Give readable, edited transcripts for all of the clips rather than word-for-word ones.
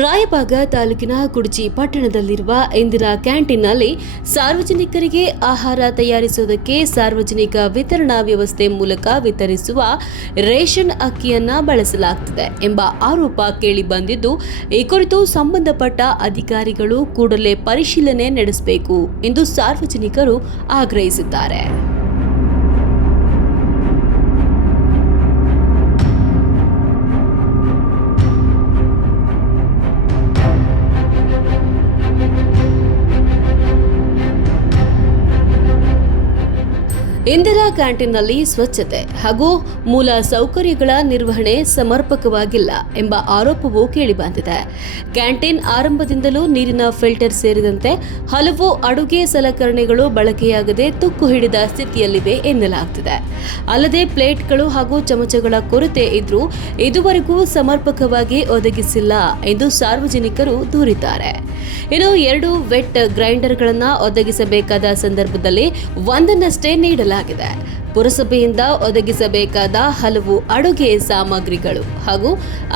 ರಾಯಬಾಗ ತಾಲೂಕಿನ ಕುಡಚಿ ಪಟ್ಟಣದಲ್ಲಿರುವ ಇಂದಿರಾ ಕ್ಯಾಂಟೀನ್ನಲ್ಲಿ ಸಾರ್ವಜನಿಕರಿಗೆ ಆಹಾರ ತಯಾರಿಸುವುದಕ್ಕೆ ಸಾರ್ವಜನಿಕ ವಿತರಣಾ ವ್ಯವಸ್ಥೆ ಮೂಲಕ ವಿತರಿಸುವ ರೇಷನ್ ಅಕ್ಕಿಯನ್ನ ಬಳಸಲಾಗುತ್ತಿದೆ ಎಂಬ ಆರೋಪ ಕೇಳಿಬಂದಿದ್ದು, ಈ ಕುರಿತು ಸಂಬಂಧಪಟ್ಟ ಅಧಿಕಾರಿಗಳು ಕೂಡಲೇ ಪರಿಶೀಲನೆ ನಡೆಸಬೇಕು ಎಂದು ಸಾರ್ವಜನಿಕರು ಆಗ್ರಹಿಸಿದ್ದಾರೆ. ಇಂದಿರಾ ಕ್ಯಾಂಟೀನ್ನಲ್ಲಿ ಸ್ವಚ್ಛತೆ ಹಾಗೂ ಮೂಲ ಸೌಕರ್ಯಗಳ ನಿರ್ವಹಣೆ ಸಮರ್ಪಕವಾಗಿಲ್ಲ ಎಂಬ ಆರೋಪವೂ ಕೇಳಿಬಂದಿದೆ. ಕ್ಯಾಂಟೀನ್ ಆರಂಭದಿಂದಲೂ ನೀರಿನ ಫಿಲ್ಟರ್ ಸೇರಿದಂತೆ ಹಲವು ಅಡುಗೆ ಸಲಕರಣೆಗಳು ಬಳಕೆಯಾಗದೆ ತುಕ್ಕು ಹಿಡಿದ ಸ್ಥಿತಿಯಲ್ಲಿವೆ ಎನ್ನಲಾಗುತ್ತಿದೆ. ಅಲ್ಲದೆ ಪ್ಲೇಟ್ಗಳು ಹಾಗೂ ಚಮಚಗಳ ಕೊರತೆ ಇದ್ರೂ ಇದುವರೆಗೂ ಸಮರ್ಪಕವಾಗಿ ಒದಗಿಸಿಲ್ಲ ಎಂದು ಸಾರ್ವಜನಿಕರು ದೂರಿದ್ದಾರೆ. ಇನ್ನು 2 ವೆಟ್ ಗ್ರೈಂಡರ್ಗಳನ್ನು ಒದಗಿಸಬೇಕಾದ ಸಂದರ್ಭದಲ್ಲಿ ಒಂದನ್ನಷ್ಟೇ ನೀಡಲಾಗಿದೆ. ಪುರಸಭೆಯಿಂದ ಒದಗಿಸಬೇಕಾದ ಹಲವು ಅಡುಗೆ ಸಾಮಗ್ರಿಗಳು ಹಾಗೂ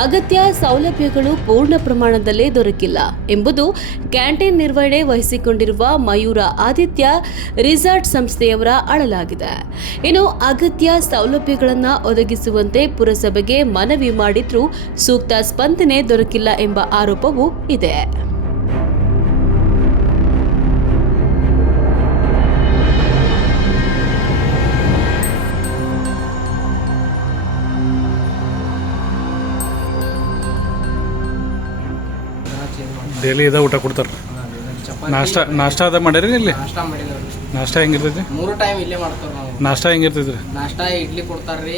ಅಗತ್ಯ ಸೌಲಭ್ಯಗಳು ಪೂರ್ಣ ಪ್ರಮಾಣದಲ್ಲಿ ದೊರಕಿಲ್ಲ ಎಂಬುದು ಕ್ಯಾಂಟೀನ್ ನಿರ್ವಹಣೆ ವಹಿಸಿಕೊಂಡಿರುವ ಮಯೂರ ಆದಿತ್ಯ ರಿಸಾರ್ಟ್ ಸಂಸ್ಥೆಯವರ ಅಳಲಾಗಿದೆ. ಇನ್ನು ಅಗತ್ಯ ಸೌಲಭ್ಯಗಳನ್ನು ಒದಗಿಸುವಂತೆ ಪುರಸಭೆಗೆ ಮನವಿ ಮಾಡಿದ್ರೂ ಸೂಕ್ತ ಸ್ಪಂದನೆ ದೊರಕಿಲ್ಲ ಎಂಬ ಆರೋಪವೂ ಇದೆ. ಡೈಲಿ ಇದ ಊಟ ಕೊಡ್ತಾರೆ. ನಾಷ್ಟಾ ಅದ ಮಾಡಿರಿ ಇಲ್ಲಿ? ನಾಷ್ಟಾ ಹೆಂಗಿರ್ತೈತಿ? 3 ಟೈಮ್ ಇಲ್ಲೇ ಮಾಡ್ತಾರ ನಾವು. ನಾಷ್ಟಾ ಹೆಂಗಿರ್ತೈತ್ರಿ? ನಾಷ್ಟಾ ಇಡ್ಲಿ ಕೊಡ್ತಾರ್ರಿ.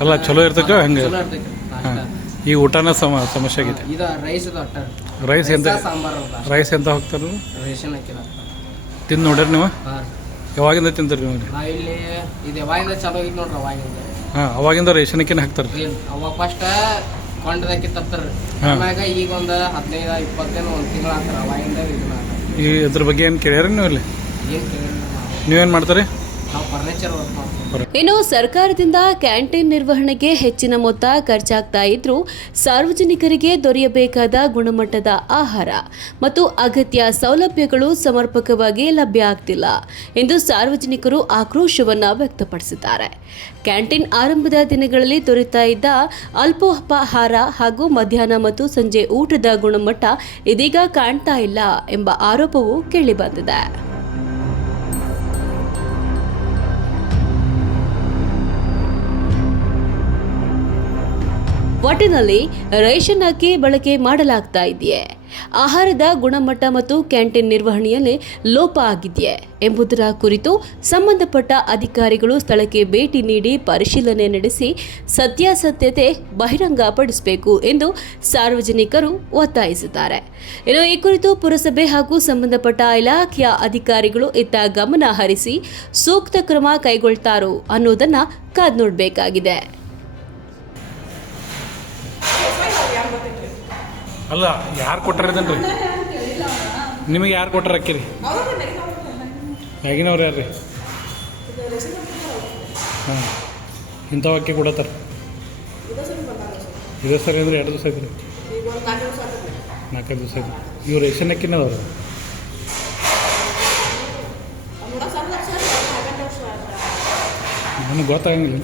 ಅಲ್ಲ ಚಲೋ ಇರ್ತೈತಿ ಹಂಗೆ? ಚಲೋ ಇರ್ತೈತಿ ನಾಷ್ಟಾ. ಈ ಊಟನ ಸಮಸ್ಯೆ ಆಗೈತಿ. ಇದ ರೈಸ್ ಅದ ಅಟ್ಟ. ರೈಸ್ ಎಂತ ಸಾಂಬಾರ್ ಅದ. ರೈಸ್ ಎಂತ ಹೋಗ್ತಾರ? ರೇಷನ್ ಹಾಕಿರ. ತಿಂದು ನೋಡ್ರಿ ನೀವು? ಹಾಂ. ಯಾವಾಗಿಂದ ತಿಂತೀರಿ ನೀವು? ನಾ ಇಲ್ಲಿ ಇದು ಯಾವಾಗಿಂದ ಚಲೋ ಆಗಿತ್ತು ನೋಡ್ರಿ ಅವಾಗಿಂದ. ಹಾಂ, ಅವಾಗಿಂದ ರೇಷನ್ ಅಕ್ಕಿನ ಹಾಕ್ತಾರೆ? ಅವಾಗ ಫಸ್ಟ್ ಕೊಂಡದಕ್ಕೆ ತರ್ತಾರೆ. ಆಮ್ಯಾಗ ಈಗ ಒಂದು 15-20 ದಿನ ಒಂದು ತಿಂಗಳು ಆಗ್ತಾರ. ಅವಾಗಿಂದ ಇದನ್ನ ಈ ಇದ್ರ ಬಗ್ಗೆ ಏನು ಕೇಳ್ಯಾರ ನೀವು ಇಲ್ಲಿ? ಏನು ಕೇಳಿಲ್ಲ. ನೀವೇನು ಮಾಡ್ತಾರೆ? ನಾವು ಫರ್ನಿಚರ್ ವರ್ಕ್ ಮಾಡ್ತೀವಿ. ಇನ್ನು ಸರ್ಕಾರದಿಂದ ಕ್ಯಾಂಟೀನ್ ನಿರ್ವಹಣೆಗೆ ಹೆಚ್ಚಿನ ಮೊತ್ತ ಖರ್ಚಾಗ್ತಾ ಇದ್ರೂ ಸಾರ್ವಜನಿಕರಿಗೆ ದೊರೆಯಬೇಕಾದ ಗುಣಮಟ್ಟದ ಆಹಾರ ಮತ್ತು ಅಗತ್ಯ ಸೌಲಭ್ಯಗಳು ಸಮರ್ಪಕವಾಗಿ ಲಭ್ಯ ಆಗ್ತಿಲ್ಲ ಎಂದು ಸಾರ್ವಜನಿಕರು ಆಕ್ರೋಶವನ್ನ ವ್ಯಕ್ತಪಡಿಸಿದ್ದಾರೆ. ಕ್ಯಾಂಟೀನ್ ಆರಂಭದ ದಿನಗಳಲ್ಲಿ ದೊರೆತಾ ಇದ್ದ ಅಲ್ಪೋಪಹಾರ ಹಾಗೂ ಮಧ್ಯಾಹ್ನ ಮತ್ತು ಸಂಜೆ ಊಟದ ಗುಣಮಟ್ಟ ಇದೀಗ ಕಾಣ್ತಾ ಇಲ್ಲ ಎಂಬ ಆರೋಪವೂ ಕೇಳಿಬಂದಿದೆ. ಒಟ್ಟಿನಲ್ಲಿ ರೇಷನ್ ಅಕ್ಕಿ ಬಳಕೆ ಮಾಡಲಾಗ್ತಾ ಇದೆಯೇ, ಆಹಾರದ ಗುಣಮಟ್ಟ ಮತ್ತು ಕ್ಯಾಂಟೀನ್ ನಿರ್ವಹಣೆಯಲ್ಲಿ ಲೋಪ ಆಗಿದೆಯೇ ಎಂಬುದರ ಕುರಿತು ಸಂಬಂಧಪಟ್ಟ ಅಧಿಕಾರಿಗಳು ಸ್ಥಳಕ್ಕೆ ಭೇಟಿ ನೀಡಿ ಪರಿಶೀಲನೆ ನಡೆಸಿ ಸತ್ಯಾಸತ್ಯತೆ ಬಹಿರಂಗಪಡಿಸಬೇಕು ಎಂದು ಸಾರ್ವಜನಿಕರು ಒತ್ತಾಯಿಸಿದ್ದಾರೆ. ಇನ್ನು ಈ ಕುರಿತು ಪುರಸಭೆ ಹಾಗೂ ಸಂಬಂಧಪಟ್ಟ ಇಲಾಖೆಯ ಅಧಿಕಾರಿಗಳು ಇತ್ತ ಗಮನ ಹರಿಸಿ ಸೂಕ್ತ ಕ್ರಮ ಕೈಗೊಳ್ತಾರೋ ಅನ್ನೋದನ್ನ ಕಾದು ನೋಡಬೇಕಾಗಿದೆ. ಅಲ್ಲ, ಯಾರು ಕೊಟ್ಟಾರದನ್ರಿ ನಿಮಗೆ? ಯಾರು ಕೊಟ್ಟಾರ ಅಕ್ಕಿರಿ? ಮ್ಯಾಗಿನವ್ರು ಯಾರು ರೀ? ಹಾಂ, ಇಂಥವು ಅಕ್ಕಿ ಕೊಡತ್ತಾರ? ಇದೇ ಸರಿ ಅಂದ್ರೆ 2 ದಿವಸ ಐತ್ರಿ? 4 ದಿವಸ ಐತಿ. ಇವು ರೇಷನ್ ಅಕ್ಕಿನ ಅದಾವ? ನನಗೆ ಗೊತ್ತಾಗಂಗಿಲ್ಲ.